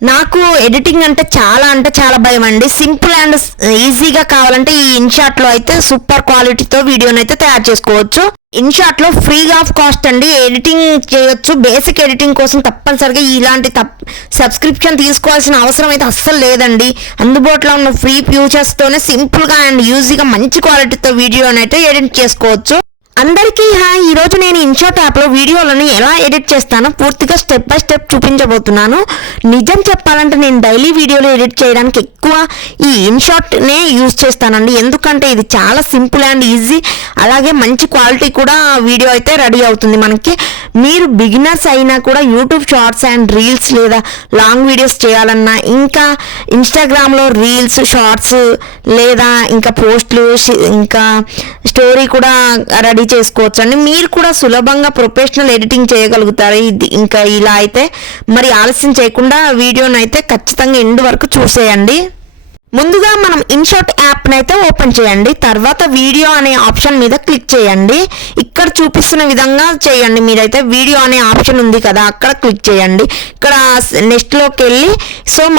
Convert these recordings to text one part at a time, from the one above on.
నాకు ఎడిటింగ్ అంటే చాలా భయం అండి. సింపుల్ అండ్ ఈజీగా కావాలంటే ఈ ఇన్షాట్లో అయితే సూపర్ క్వాలిటీతో వీడియోని అయితే తయారు చేసుకోవచ్చు. ఇన్షాట్లో ఫ్రీగా ఆఫ్ కాస్ట్ అండి ఎడిటింగ్ చేయొచ్చు. బేసిక్ ఎడిటింగ్ కోసం తప్పనిసరిగా ఇలాంటి సబ్స్క్రిప్షన్ తీసుకోవాల్సిన అవసరం అయితే అస్సలు లేదండి. అందుబాటులో ఉన్న ఫ్రీ ఫ్యూచర్స్తోనే సింపుల్గా అండ్ ఈజీగా మంచి క్వాలిటీతో వీడియోని అయితే ఎడిట్ చేసుకోవచ్చు. అందరికీ హాయ్. ఈరోజు నేను ఇన్షాట్ యాప్లో వీడియోలను ఎలా ఎడిట్ చేస్తానో పూర్తిగా స్టెప్ బై స్టెప్ చూపించబోతున్నాను. నిజం చెప్పాలంటే నేను డైలీ వీడియోలు ఎడిట్ చేయడానికి ఎక్కువ ఈ ఇన్షాట్నే యూజ్ చేస్తానండి. ఎందుకంటే ఇది చాలా సింపుల్ అండ్ ఈజీ, అలాగే మంచి క్వాలిటీ కూడా వీడియో అయితే రెడీ అవుతుంది మనకి. మీరు బిగినర్స్ అయినా కూడా యూట్యూబ్ షార్ట్స్ అండ్ రీల్స్ లేదా లాంగ్ వీడియోస్ చేయాలన్నా, ఇంకా ఇన్స్టాగ్రామ్లో రీల్స్ షార్ట్స్ లేదా ఇంకా పోస్ట్లు ఇంకా స్టోరీ కూడా రెడీ చేసుకోవచ్చు అండి. మీరు కూడా సులభంగా ప్రొఫెషనల్ ఎడిటింగ్ చేయగలుగుతారు. ఇంకా ఇలా అయితే మరి ఆలస్యం చేయకుండా వీడియోని అయితే ఖచ్చితంగా ఎండ్ వరకు చూసేయండి. ముందుగా మనం ఇన్షాట్ యాప్ని అయితే ఓపెన్ చేయండి. తర్వాత వీడియో అనే ఆప్షన్ మీద క్లిక్ చేయండి. ఇక్కడ చూపిస్తున్న విధంగా చేయండి. మీరైతే వీడియో అనే ఆప్షన్ ఉంది కదా, అక్కడ క్లిక్ చేయండి. ఇక్కడ నెక్స్ట్లోకి వెళ్ళి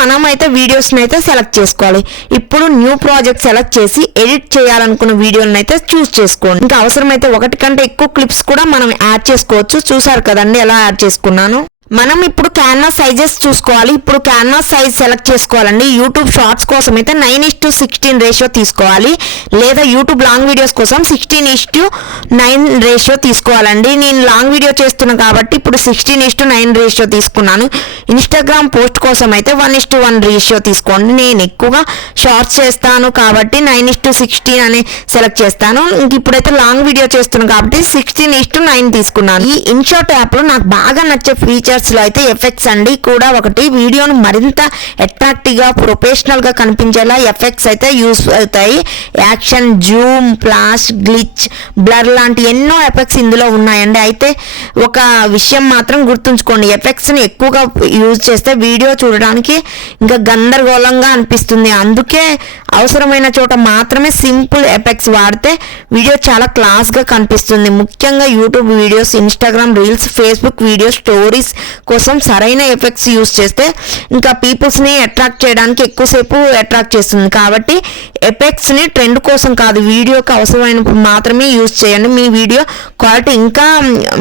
మనం అయితే వీడియోస్ని అయితే సెలెక్ట్ చేసుకోవాలి. ఇప్పుడు న్యూ ప్రాజెక్ట్ సెలెక్ట్ చేసి ఎడిట్ చేయాలనుకున్న వీడియోని అయితే చూస్ చేసుకోండి. ఇంకా అవసరమైతే ఒకటి కంటే ఎక్కువ క్లిప్స్ కూడా మనం యాడ్ చేసుకోవచ్చు. చూసారు కదండి ఎలా యాడ్ చేసుకున్నాను. మనం ఇప్పుడు క్యాన్వాస్ సైజెస్ చూసుకోవాలి. ఇప్పుడు క్యాన్వాస్ సైజ్ సెలెక్ట్ చేసుకోవాలండి. యూట్యూబ్ షార్ట్స్ కోసం అయితే 9:16 రేషియో తీసుకోవాలి, లేదా యూట్యూబ్ లాంగ్ వీడియోస్ కోసం 16:9 రేషియో తీసుకోవాలండి. నేను లాంగ్ వీడియో చేస్తున్నాను కాబట్టి ఇప్పుడు 16:9 రేషియో తీసుకున్నాను. ఇన్స్టాగ్రామ్ పోస్ట్ కోసం అయితే 1:1 రేషియో తీసుకోండి. నేను ఎక్కువగా షార్ట్స్ చేస్తాను కాబట్టి 9:16 అని సెలెక్ట్ చేస్తాను. ఇప్పుడైతే లాంగ్ వీడియో చేస్తున్నాను కాబట్టి 16:9 తీసుకున్నాను. ఈ ఇన్షాట్ యాప్లో నాకు బాగా నచ్చే ఫీచర్ లో అయితే ఎఫెక్ట్స్ అండి కూడా ఒకటి. వీడియోను మరింత అట్రాక్టివ్ గా ప్రొఫెషనల్ గా కనిపించేలా ఎఫెక్ట్స్ అయితే యూస్ అవుతాయి. Action, Zoom, flash, glitch, blur లాంటి ఎన్నో ఎఫెక్ట్స్ ఇందులో ఉన్నాయండి. అయితే ఒక విషయం మాత్రం గుర్తుంచుకోండి, ఎఫెక్ట్స్ ని ఎక్కువగా యూజ్ చేస్తే వీడియో చూడడానికి ఇంకా గందరగోళంగా అనిపిస్తుంది. అందుకే అవసరమైన చోట మాత్రమే సింపుల్ ఎఫెక్ట్స్ వాడితే వీడియో చాలా క్లాస్ గా కనిపిస్తుంది. ముఖ్యంగా YouTube videos, Instagram reels, Facebook video, stories కోసం సరైన ఎఫెక్ట్స్ యూస్ చేస్తే ఇంకా పీపుల్స్ని అట్రాక్ట్ చేయడానికి ఎక్కువసేపు అట్రాక్ట్ చేస్తుంది. కాబట్టి ఎఫెక్ట్స్ని ట్రెండ్ కోసం కాదు, వీడియోకి అవసరమైనప్పుడు మాత్రమే యూస్ చేయండి. మీ వీడియో క్వాలిటీ ఇంకా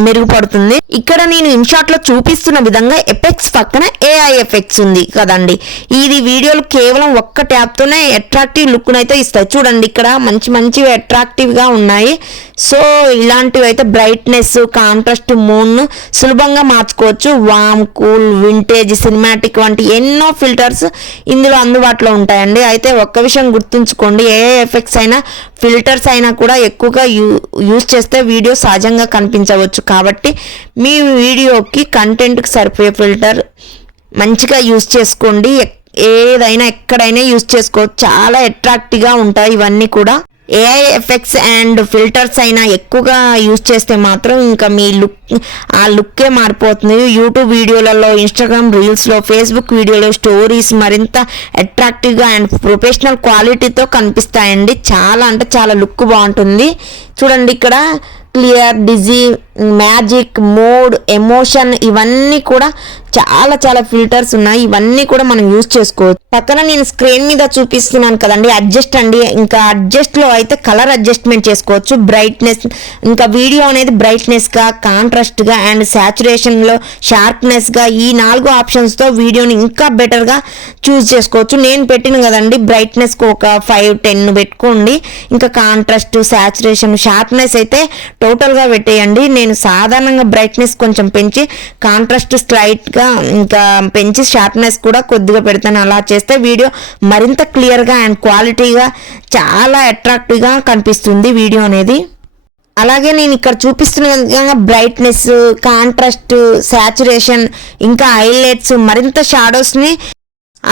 మెరుగుపడుతుంది. ఇక్కడ నేను ఇన్షాట్లో చూపిస్తున్న విధంగా ఎఫెక్ట్స్ పక్కన ఏఐ ఎఫెక్ట్స్ ఉంది కదండి. ఇది వీడియోలు కేవలం ఒక్క ట్యాప్తోనే అట్రాక్టివ్ లుక్ను అయితే ఇస్తాయి. చూడండి ఇక్కడ మంచివి అట్రాక్టివ్గా ఉన్నాయి. సో ఇలాంటివి అయితే బ్రైట్నెస్, కాంట్రాస్ట్, మూడ్ను సులభంగా మార్చుకోవచ్చు. వామ్, కూల్, వింటేజ్, సినిమాటిక్ వంటి ఎన్నో ఫిల్టర్స్ ఇందులో అందుబాటులో ఉంటాయండి. అయితే ఒక్క విషయం గుర్తుంచుకోండి, ఏ ఎఫెక్ట్స్ అయినా ఫిల్టర్స్ అయినా కూడా ఎక్కువగా యూజ్ చేస్తే వీడియో సహజంగా కనిపించవచ్చు. కాబట్టి మీ వీడియోకి కంటెంట్కి సరిపోయే ఫిల్టర్ మంచిగా యూజ్ చేసుకోండి. ఏదైనా ఎక్కడైనా యూజ్ చేసుకోవచ్చు. చాలా అట్రాక్టివ్గా ఉంటాయి ఇవన్నీ కూడా. ఏఐ ఎఫెక్ట్స్ అండ్ ఫిల్టర్స్ అయినా ఎక్కువగా యూజ్ చేస్తే మాత్రం ఇంకా మీ లుక్కే మారిపోతుంది. యూట్యూబ్ వీడియోలలో, ఇన్స్టాగ్రామ్ రీల్స్లో, ఫేస్బుక్ వీడియోలో, స్టోరీస్ మరింత అట్రాక్టివ్గా అండ్ ప్రొఫెషనల్ క్వాలిటీతో కనిపిస్తాయండి. చాలా లుక్ బాగుంటుంది. చూడండి ఇక్కడ clear, dizzy, magic, mood, emotion ఇవన్నీ కూడా చాలా ఫిల్టర్స్ ఉన్నాయి. ఇవన్నీ కూడా మనం యూజ్ చేసుకోవచ్చు. పక్కన నేను స్క్రీన్ మీద చూపిస్తున్నాను కదండి, అడ్జస్ట్ అండి. ఇంకా అడ్జస్ట్లో అయితే కలర్ అడ్జస్ట్మెంట్ చేసుకోవచ్చు. బ్రైట్నెస్, ఇంకా వీడియో అనేది బ్రైట్నెస్గా, కాంట్రాస్ట్గా అండ్ సాచురేషన్లో షార్ప్నెస్గా ఈ 4 ఆప్షన్స్తో వీడియోని ఇంకా బెటర్గా చూస్ చేసుకోవచ్చు. నేను పెట్టిన కదండి బ్రైట్నెస్కి ఒక 5-10 పెట్టుకోండి. ఇంకా కాంట్రాస్ట్, సాచురేషన్, షార్ప్నెస్ అయితే టోటల్గా పెట్టేయండి. నేను సాధారణంగా బ్రైట్నెస్ కొంచెం పెంచి, కాంట్రాస్ట్ స్లైట్గా ఇంకా పెంచి, షార్ప్నెస్ కూడా కొద్దిగా పెడతాను. అలా చేస్తే వీడియో మరింత క్లియర్గా అండ్ క్వాలిటీగా చాలా అట్రాక్టివ్గా కనిపిస్తుంది వీడియో అనేది. అలాగే నేను ఇక్కడ చూపిస్తున్న విధంగా బ్రైట్నెస్, కాంట్రాస్ట్, సాచురేషన్, ఇంకా హైలైట్స్, మరింత షాడోస్ని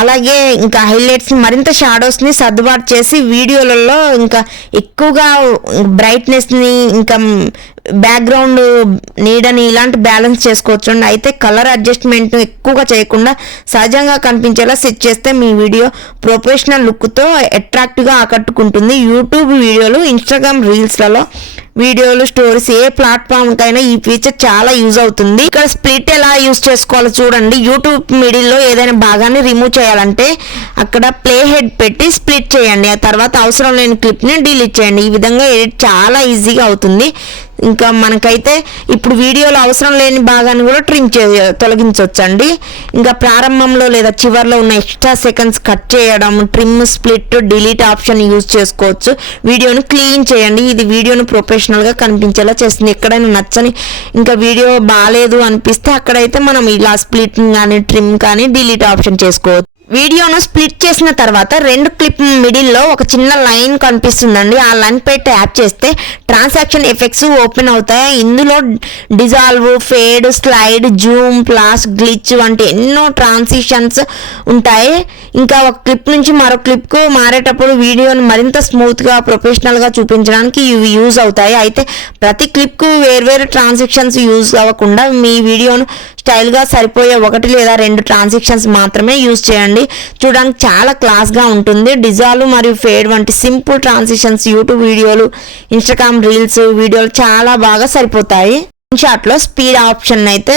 అలాగే ఇంకా హైలైట్స్ని మరింత షాడోస్ని సర్దుబాటు చేసి వీడియోలలో ఇంకా ఎక్కువగా బ్రైట్నెస్ని ఇంకా బ్యాక్గ్రౌండ్ నీడని ఇలాంటి బ్యాలెన్స్ చేసుకోవచ్చు అండి. అయితే కలర్ అడ్జస్ట్మెంట్ ఎక్కువగా చేయకుండా సహజంగా కనిపించేలా సెట్ చేస్తే మీ వీడియో ప్రొఫెషనల్ లుక్తో అట్రాక్టివ్గా ఆకట్టుకుంటుంది. యూట్యూబ్ వీడియోలు, ఇన్స్టాగ్రామ్ రీల్స్లలో వీడియోలు, స్టోరీస్ ఏ ప్లాట్ఫామ్ కైనా ఈ ఫీచర్ చాలా యూజ్ అవుతుంది. ఇక్కడ స్ప్లిట్ ఎలా యూజ్ చేసుకోవాలో చూడండి. యూట్యూబ్ మిడిల్లో ఏదైనా భాగాన్ని రిమూవ్ చేయాలంటే అక్కడ ప్లే హెడ్ పెట్టి స్ప్లిట్ చేయండి. ఆ తర్వాత అవసరం లేని క్లిప్ని డిలీట్ చేయండి. ఈ విధంగా ఎడిట్ చాలా ఈజీగా అవుతుంది. ఇంకా మనకైతే ఇప్పుడు వీడియోలో అవసరం లేని భాగాన్ని కూడా తొలగించవచ్చండి. ఇంకా ప్రారంభంలో లేదా చివరిలో ఉన్న ఎక్స్ట్రా సెకండ్స్ కట్ చేయడం, trim, split, delete option use చేసుకోవచ్చు. వీడియోని క్లీన్ చేయండి. ఇది వీడియోని ప్రొఫెషనల్గా కనిపించేలా చేస్తుంది. ఎక్కడైనా నచ్చని ఇంకా వీడియో బాగాలేదు అనిపిస్తే అక్కడైతే మనం ఇలా స్ప్లిట్ కానీ ట్రిమ్ కానీ డిలీట్ ఆప్షన్ చేసుకోవచ్చు. వీడియోను స్ప్లిట్ చేసిన తర్వాత 2 క్లిప్ మిడిల్లో ఒక చిన్న లైన్ కనిపిస్తుందండి. ఆ లైన్ పై ట్యాప్ చేస్తే ట్రాన్సాక్షన్ ఎఫెక్ట్స్ ఓపెన్ అవుతాయి. ఇందులో డిజాల్వ్, ఫేడ్, స్లైడ్, జూమ్, ప్లాస్, గ్లిచ్ వంటి ఎన్నో ట్రాన్సిషన్స్ ఉంటాయి. ఇంకా ఒక క్లిప్ నుంచి మరో క్లిప్కు మారేటప్పుడు వీడియోని మరింత స్మూత్గా, ప్రొఫెషనల్గా చూపించడానికి ఇవి యూజ్ అవుతాయి. అయితే ప్రతి క్లిప్కు వేర్వేరు ట్రాన్సాక్షన్స్ యూజ్ అవ్వకుండా మీ వీడియోను స్టైల్గా సరిపోయే 1 లేదా 2 ట్రాన్సాక్షన్స్ మాత్రమే యూజ్ చేయండి. చూడడానికి చాలా క్లాస్గా ఉంటుంది. డిజాల్వ్ మరియు ఫేడ్ వంటి సింపుల్ ట్రాన్సిషన్స్ యూట్యూబ్ వీడియోలు, ఇన్స్టాగ్రామ్ రీల్స్ వీడియోలు చాలా బాగా సరిపోతాయి. షాట్లో స్పీడ్ ఆప్షన్ అయితే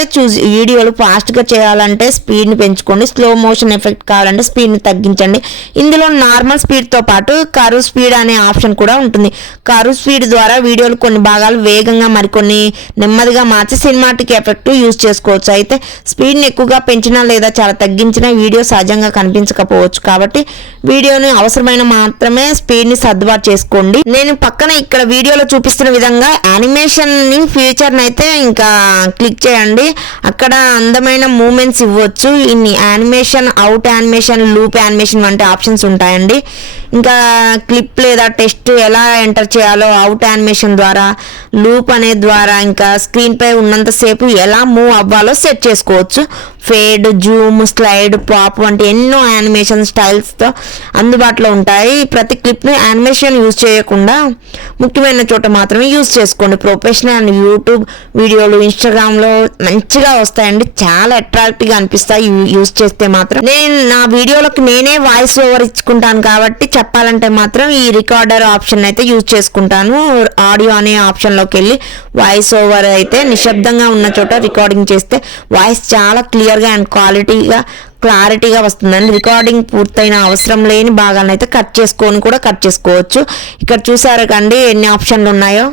వీడియోలు ఫాస్ట్గా చేయాలంటే స్పీడ్ని పెంచుకోండి. స్లో మోషన్ ఎఫెక్ట్ కావాలంటే స్పీడ్ని తగ్గించండి. ఇందులో నార్మల్ స్పీడ్తో పాటు కర్వ్ స్పీడ్ అనే ఆప్షన్ కూడా ఉంటుంది. కర్వ్ స్పీడ్ ద్వారా వీడియోలు కొన్ని భాగాలు వేగంగా మరికొన్ని నెమ్మదిగా మార్చి సినిమాటిక్ ఎఫెక్ట్ యూజ్ చేసుకోవచ్చు. అయితే స్పీడ్ని ఎక్కువగా పెంచినా లేదా చాలా తగ్గించినా వీడియో సహజంగా కనిపించకపోవచ్చు. కాబట్టి వీడియోని అవసరమైన మాత్రమే స్పీడ్ని సర్దుబాటు చేసుకోండి. నేను పక్కన ఇక్కడ వీడియోలో చూపిస్తున్న విధంగా యానిమేషన్ని ఫీచర్ని అయితే ఇంకా క్లిక్ చేయండి. అక్కడ అందమైన మూమెంట్స్ ఇవ్వచ్చు. ఇన్ని animation, out animation, loop animation వంటి ఆప్షన్స్ ఉంటాయండి. ఇంకా క్లిప్ లేదా టెక్స్ట్ ఎలా ఎంటర్ చేయాలో అవుట్ యానిమేషన్ ద్వారా, లూప్ అనే ద్వారా ఇంకా స్క్రీన్పై ఉన్నంతసేపు ఎలా మూవ్ అవ్వాలో సెట్ చేసుకోవచ్చు. ఫేడ్, జూమ్, స్లైడ్, పాప్ వంటి ఎన్నో యానిమేషన్ స్టైల్స్తో అందుబాటులో ఉంటాయి. ప్రతి క్లిప్ని యానిమేషన్ యూజ్ చేయకుండా ముఖ్యమైన చోట మాత్రమే యూజ్ చేసుకోండి. ప్రొఫెషనల్ యూట్యూబ్ వీడియోలు, ఇన్స్టాగ్రామ్లో మంచిగా వస్తాయండి. చాలా అట్రాక్టివ్గా అనిపిస్తాయి యూజ్ చేస్తే మాత్రం. నేను నా వీడియోలకు నేనే వాయిస్ ఓవర్ ఇచ్చుకుంటాను కాబట్టి చెప్పాలంటే మాత్రం ఈ రికార్డర్ ఆప్షన్ అయితే యూజ్ చేసుకుంటాను. ఆడియో అనే ఆప్షన్లోకి వెళ్ళి వాయిస్ ఓవర్ అయితే నిశ్శబ్దంగా ఉన్న చోట రికార్డింగ్ చేస్తే వాయిస్ చాలా క్లియర్గా అండ్ క్లారిటీగా వస్తుందండి. రికార్డింగ్ పూర్తయిన అవసరం లేని భాగాలను అయితే కట్ చేసుకోవచ్చు. ఇక్కడ చూసారు కండి ఎన్ని ఆప్షన్లు ఉన్నాయో.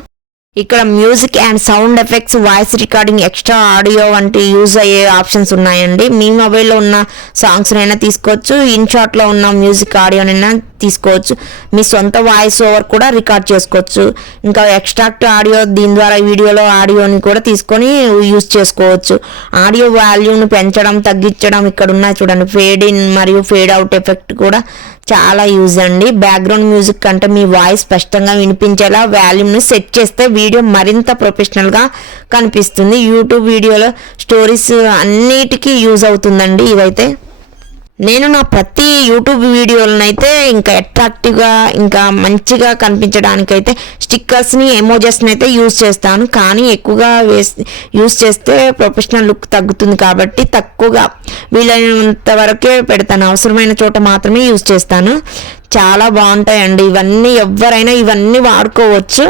ఇక్కడ music and sound effects, voice recording, extra audio వంటి యూజ్ అయ్యే ఆప్షన్స్ ఉన్నాయండి. మీ మొబైల్లో ఉన్న సాంగ్స్నైనా తీసుకోవచ్చు, ఇన్షాట్లో ఉన్న మ్యూజిక్ ఆడియోనైనా తీసుకోవచ్చు. మీ సొంత వాయిస్ ఓవర్ కూడా రికార్డ్ చేసుకోవచ్చు. ఇంకా ఎక్స్ట్రాక్ట్ ఆడియో, దీని ద్వారా వీడియోలో ఆడియోని కూడా తీసుకొని యూజ్ చేసుకోవచ్చు. ఆడియో వాల్యూమ్ని పెంచడం, తగ్గించడం ఇక్కడ ఉన్నాయి చూడండి. ఫేడ్ ఇన్ మరియు ఫేడ్ అవుట్ ఎఫెక్ట్ కూడా చాలా యూజ్ అండి. బ్యాక్గ్రౌండ్ మ్యూజిక్ కంటే మీ వాయిస్ స్పష్టంగా వినిపించేలా వాల్యూమ్ని సెట్ చేస్తే వీడియో మరింత ప్రొఫెషనల్గా కనిపిస్తుంది. యూట్యూబ్ వీడియోలో, స్టోరీస్ అన్నిటికీ యూజ్ అవుతుందండి ఇదైతే. నేను నా ప్రతి యూట్యూబ్ వీడియోలనైతే ఇంకా అట్రాక్టివ్గా ఇంకా మంచిగా కనిపించడానికైతే స్టిక్కర్స్ని, ఎమోజెస్ని అయితే యూజ్ చేస్తాను. కానీ ఎక్కువగా యూజ్ చేస్తే ప్రొఫెషనల్ లుక్ తగ్గుతుంది కాబట్టి తక్కువగా వీలైనంత వరకే పెడతాను. అవసరమైన చోట మాత్రమే యూజ్ చేస్తాను. చాలా బాగుంటాయండి ఇవన్నీ. ఎవరైనా ఇవన్నీ వాడుకోవచ్చు.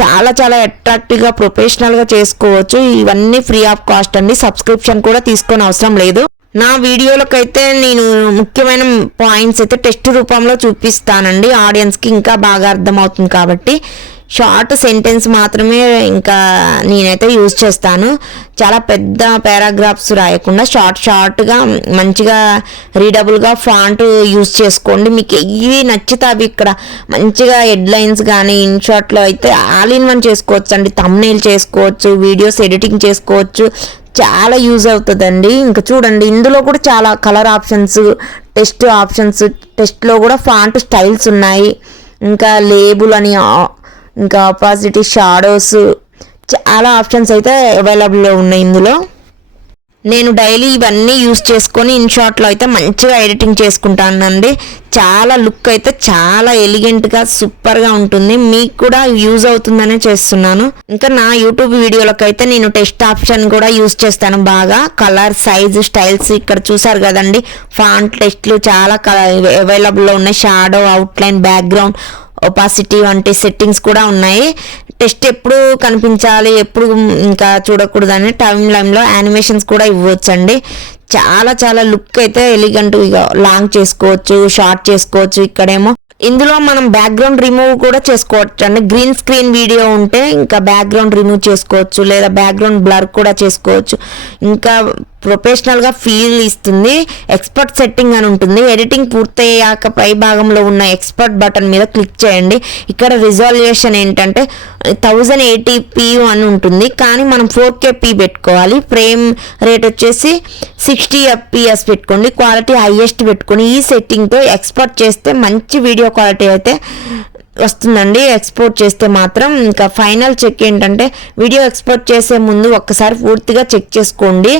చాలా అట్రాక్టివ్గా, ప్రొఫెషనల్గా చేసుకోవచ్చు. ఇవన్నీ ఫ్రీ ఆఫ్ కాస్ట్ అండి. సబ్స్క్రిప్షన్ కూడా తీసుకొని అవసరం లేదు. నా వీడియోలకైతే నేను ముఖ్యమైన పాయింట్స్ అయితే టెక్స్ట్ రూపంలో చూపిస్తానండి. ఆడియన్స్కి ఇంకా బాగా అర్థమవుతుంది కాబట్టి షార్ట్ సెంటెన్స్ మాత్రమే ఇంకా నేనైతే యూజ్ చేస్తాను. చాలా పెద్ద పారాగ్రాఫ్స్ రాయకుండా షార్ట్గా మంచిగా రీడబుల్గా ఫాంట్ యూజ్ చేసుకోండి. మీకు ఏవి నచ్చితే అవి ఇక్కడ మంచిగా హెడ్లైన్స్ కానీ ఇన్షాట్లో అయితే ఆల్ ఇన్ వన్ చేసుకోవచ్చు అండి. థంబ్నెయిల్ చేసుకోవచ్చు, వీడియోస్ ఎడిటింగ్ చేసుకోవచ్చు. చాలా యూజ్ అవుతుందండి. ఇంకా చూడండి ఇందులో కూడా చాలా కలర్ ఆప్షన్స్, టెక్స్ట్ ఆప్షన్స్, టెక్స్ట్లో కూడా ఫాంట్ స్టైల్స్ ఉన్నాయి. ఇంకా లేబుల్ అని, ఇంకా ఆపోజిటీ, షాడోస్, చాలా ఆప్షన్స్ అయితే అవైలబుల్లో ఉన్నాయి ఇందులో. నేను డైలీ ఇవన్నీ యూజ్ చేసుకొని ఇన్షాట్లో అయితే మంచిగా ఎడిటింగ్ చేసుకుంటానండి. చాలా లుక్ అయితే చాలా ఎలిగెంట్గా, సూపర్గా ఉంటుంది. మీకు కూడా యూజ్ అవుతుందనే చేస్తున్నాను. ఇంకా నా యూట్యూబ్ వీడియోలకు అయితే నేను టెక్స్ట్ ఆప్షన్ కూడా యూజ్ చేస్తాను బాగా. కలర్, సైజ్, స్టైల్స్ ఇక్కడ చూసారు కదండి. ఫాంట్, టెక్స్ట్లు చాలా అవైలబుల్లో ఉన్నాయి. షాడో, అవుట్లైన్, బ్యాక్గ్రౌండ్, ఒపాసిటీ వంటి సెట్టింగ్స్ కూడా ఉన్నాయి. టెస్ట్ ఎప్పుడు కనిపించాలి, ఎప్పుడు ఇంకా చూడకూడదు అని టైం లైన్లో యానిమేషన్స్ కూడా ఇవ్వచ్చండి. చాలా చాలా లుక్ అయితే ఎలిగెంట్, ఇక లాంగ్ చేసుకోవచ్చు, షార్ట్ చేసుకోవచ్చు. ఇక్కడేమో ఇందులో మనం బ్యాక్గ్రౌండ్ రిమూవ్ కూడా చేసుకోవచ్చు అండి. గ్రీన్ స్క్రీన్ వీడియో ఉంటే ఇంకా బ్యాక్గ్రౌండ్ రిమూవ్ చేసుకోవచ్చు, లేదా బ్యాక్గ్రౌండ్ బ్లర్ కూడా చేసుకోవచ్చు. ఇంకా ప్రొఫెషనల్గా ఫీల్ ఇస్తుంది. ఎక్స్పర్ట్ సెట్టింగ్ అని ఉంటుంది. ఎడిటింగ్ పూర్తయ్యాక పై భాగంలో ఉన్న ఎక్స్పర్ట్ బటన్ మీద క్లిక్ చేయండి. ఇక్కడ రిజాల్యూషన్ ఏంటంటే 1080p అని ఉంటుంది, కానీ మనం 4K పెట్టుకోవాలి. ఫ్రేమ్ రేట్ వచ్చేసి 60fps పెట్టుకోండి. క్వాలిటీ హైయెస్ట్ పెట్టుకొని ఈ సెట్టింగ్తో ఎక్స్పోర్ట్ చేస్తే మంచి వీడియో క్వాలిటీ అయితే వస్తుందండి. ఎక్స్పోర్ట్ చేస్తే మాత్రం ఇంకా ఫైనల్ చెక్ ఏంటంటే వీడియో ఎక్స్పోర్ట్ చేసే ముందు ఒక్కసారి పూర్తిగా చెక్ చేసుకోండి.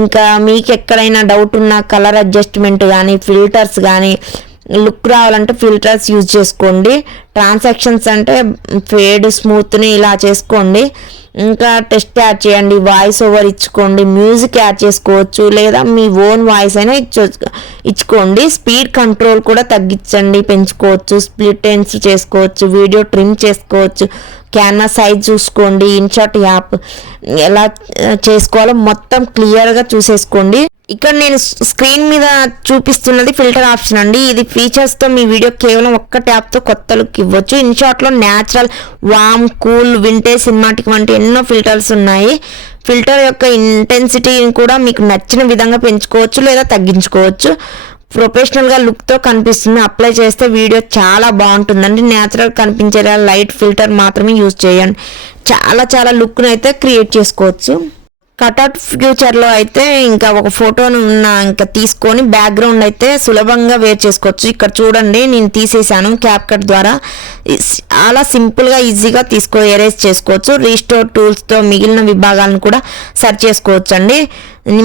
ఇంకా మీకు ఎక్కడైనా డౌట్ ఉన్న కలర్ అడ్జస్ట్మెంట్ కానీ, ఫిల్టర్స్ కానీ, లుక్ రావాలంటే ఫిల్టర్స్ యూజ్ చేసుకోండి. ట్రాన్సాక్షన్స్ అంటే ఫేడ్, స్మూత్ని ఇలా చేసుకోండి. ఇంకా టెస్ట్ యాడ్ చేయండి, వాయిస్ ఓవర్ ఇచ్చుకోండి, మ్యూజిక్ యాడ్ చేసుకోవచ్చు, లేదా మీ ఓన్ వాయిస్ అయినా ఇచ్చుకోండి. స్పీడ్ కంట్రోల్ కూడా తగ్గించండి, పెంచుకోవచ్చు. స్ప్లిట్ ఎండ్స్ చేసుకోవచ్చు, వీడియో ట్రిమ్ చేసుకోవచ్చు. కెమెరా సైజ్ చూసుకోండి. ఇన్షాట్ యాప్ ఎలా చేసుకోవాలో మొత్తం క్లియర్గా చూసేసుకోండి. ఇక్కడ నేను స్క్రీన్ మీద చూపిస్తున్నది ఫిల్టర్ ఆప్షన్ అండి. ఇది ఫీచర్స్తో మీ వీడియో కేవలం ఒక్క ట్యాప్తో కొత్త లుక్ ఇవ్వచ్చు. ఇన్షాట్లో న్యాచురల్, వామ్, కూల్, వింటేజ్, సినిమాటిక్ వంటి ఎన్నో ఫిల్టర్స్ ఉన్నాయి. ఫిల్టర్ యొక్క ఇంటెన్సిటీని కూడా మీకు నచ్చిన విధంగా పెంచుకోవచ్చు లేదా తగ్గించుకోవచ్చు. ప్రొఫెషనల్గా లుక్తో కనిపిస్తుంది. అప్లై చేస్తే వీడియో చాలా బాగుంటుందండి. న్యాచురల్ కనిపించేలా లైట్ ఫిల్టర్ మాత్రమే యూజ్ చేయండి. చాలా చాలా లుక్ను అయితే క్రియేట్ చేసుకోవచ్చు. కట్అవుట్ ఫ్యూచర్లో అయితే ఇంకా ఒక ఫోటోను ఇంకా తీసుకొని బ్యాక్గ్రౌండ్ అయితే సులభంగా వేర్ చేసుకోవచ్చు. ఇక్కడ చూడండి, నేను తీసేసాను క్యాప్కట్ ద్వారా. చాలా సింపుల్గా ఈజీగా ఎరేజ్ చేసుకోవచ్చు. రీస్టోర్ టూల్స్తో మిగిలిన విభాగాలను కూడా సెర్చ్ చేసుకోవచ్చు అండి.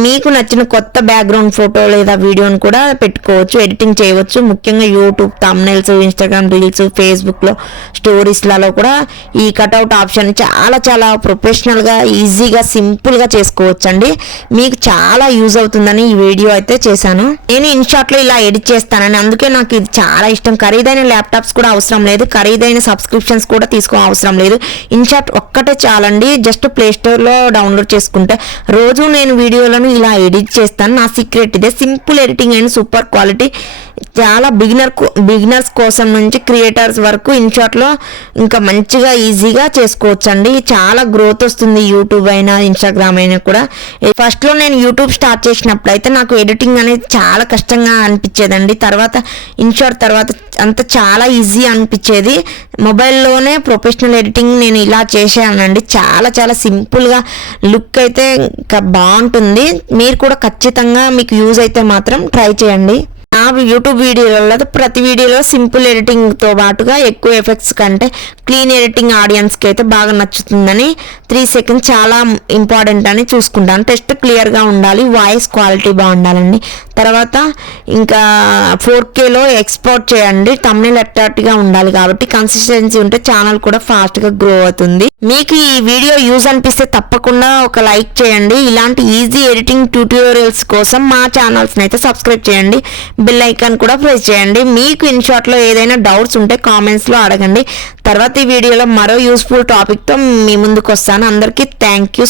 మీకు నచ్చిన కొత్త బ్యాక్గ్రౌండ్ ఫోటో లేదా వీడియోని కూడా పెట్టుకోవచ్చు, ఎడిటింగ్ చేయవచ్చు. ముఖ్యంగా యూట్యూబ్ థంబ్నెయిల్స్, ఇన్స్టాగ్రామ్ రీల్స్, ఫేస్బుక్లో స్టోరీస్లలో కూడా ఈ కట్అవుట్ ఆప్షన్ చాలా చాలా ప్రొఫెషనల్గా, ఈజీగా, సింపుల్గా చేసుకోవచ్చు అండి. మీకు చాలా యూజ్ అవుతుందని ఈ వీడియో అయితే చేశాను. నేను ఇన్షాట్లో ఇలా ఎడిట్ చేస్తానని, అందుకే నాకు ఇది చాలా ఇష్టం. ఖరీదైన ల్యాప్టాప్స్ కూడా అవసరం లేదు, ఖరీదైన సబ్స్క్రిప్షన్స్ కూడా తీసుకో అవసరం లేదు. ఇన్షాట్ ఒక్కటే చాలండి. జస్ట్ ప్లే స్టోర్లో డౌన్లోడ్ చేసుకుంటే రోజు నేను వీడియోలను ఇలా ఎడిట్ చేస్తాను. నా సీక్రెట్ ఇదే. Simple editing and super quality. చాలా బిగినర్స్ కోసం నుంచి క్రియేటర్స్ వరకు ఇన్షాట్లో ఇంకా మంచిగా ఈజీగా చేసుకోవచ్చు అండి. చాలా గ్రోత్ వస్తుంది యూట్యూబ్ అయినా ఇన్స్టాగ్రామ్ అయినా కూడా. ఫస్ట్లో నేను యూట్యూబ్ స్టార్ట్ చేసినప్పుడు అయితే నాకు ఎడిటింగ్ అనేది చాలా కష్టంగా అనిపించేదండి. తర్వాత ఇన్షాట్ తర్వాత అంత చాలా ఈజీ అనిపించేది. మొబైల్లోనే ప్రొఫెషనల్ ఎడిటింగ్ నేను ఇలా చేశానండి. చాలా చాలా సింపుల్గా లుక్ అయితే ఇంకా బాగుంటుంది. మీరు కూడా ఖచ్చితంగా మీకు యూజ్ అయితే మాత్రం ట్రై చేయండి. నా యూట్యూబ్ వీడియోలలో ప్రతి వీడియోలో సింపుల్ ఎడిటింగ్తో పాటుగా ఎక్కువ ఎఫెక్ట్స్ కంటే క్లీన్ ఎడిటింగ్ ఆడియన్స్కి అయితే బాగా నచ్చుతుందని 3 సెకండ్స్ చాలా ఇంపార్టెంట్ అని చూసుకుంటాను. టెస్ట్ క్లియర్గా ఉండాలి, వాయిస్ క్వాలిటీ బాగుండాలండి. తర్వాత ఇంకా 4Kలో ఎక్స్పోర్ట్ చేయండి. థంబ్నెయిల్ అట్రాక్టివ్గా ఉండాలి కాబట్టి కన్సిస్టెన్సీ ఉంటే ఛానల్ కూడా ఫాస్ట్గా గ్రో అవుతుంది. మీకు ఈ వీడియో యూజ్ అనిపిస్తే తప్పకుండా ఒక లైక్ చేయండి. ఇలాంటి ఈజీ ఎడిటింగ్ ట్యూటోరియల్స్ కోసం మా ఛానల్స్ని అయితే సబ్స్క్రైబ్ చేయండి. బెల్ ఐకాన్ కూడా ప్రెస్ చేయండి. మీకు ఇన్షాట్లో ఏదైనా డౌట్స్ ఉంటే కామెంట్స్లో అడగండి. తర్వాత ఈ వీడియోలో మరో యూస్ఫుల్ టాపిక్తో మీ ముందుకు వస్తాను. అందరికీ థ్యాంక్ యూ.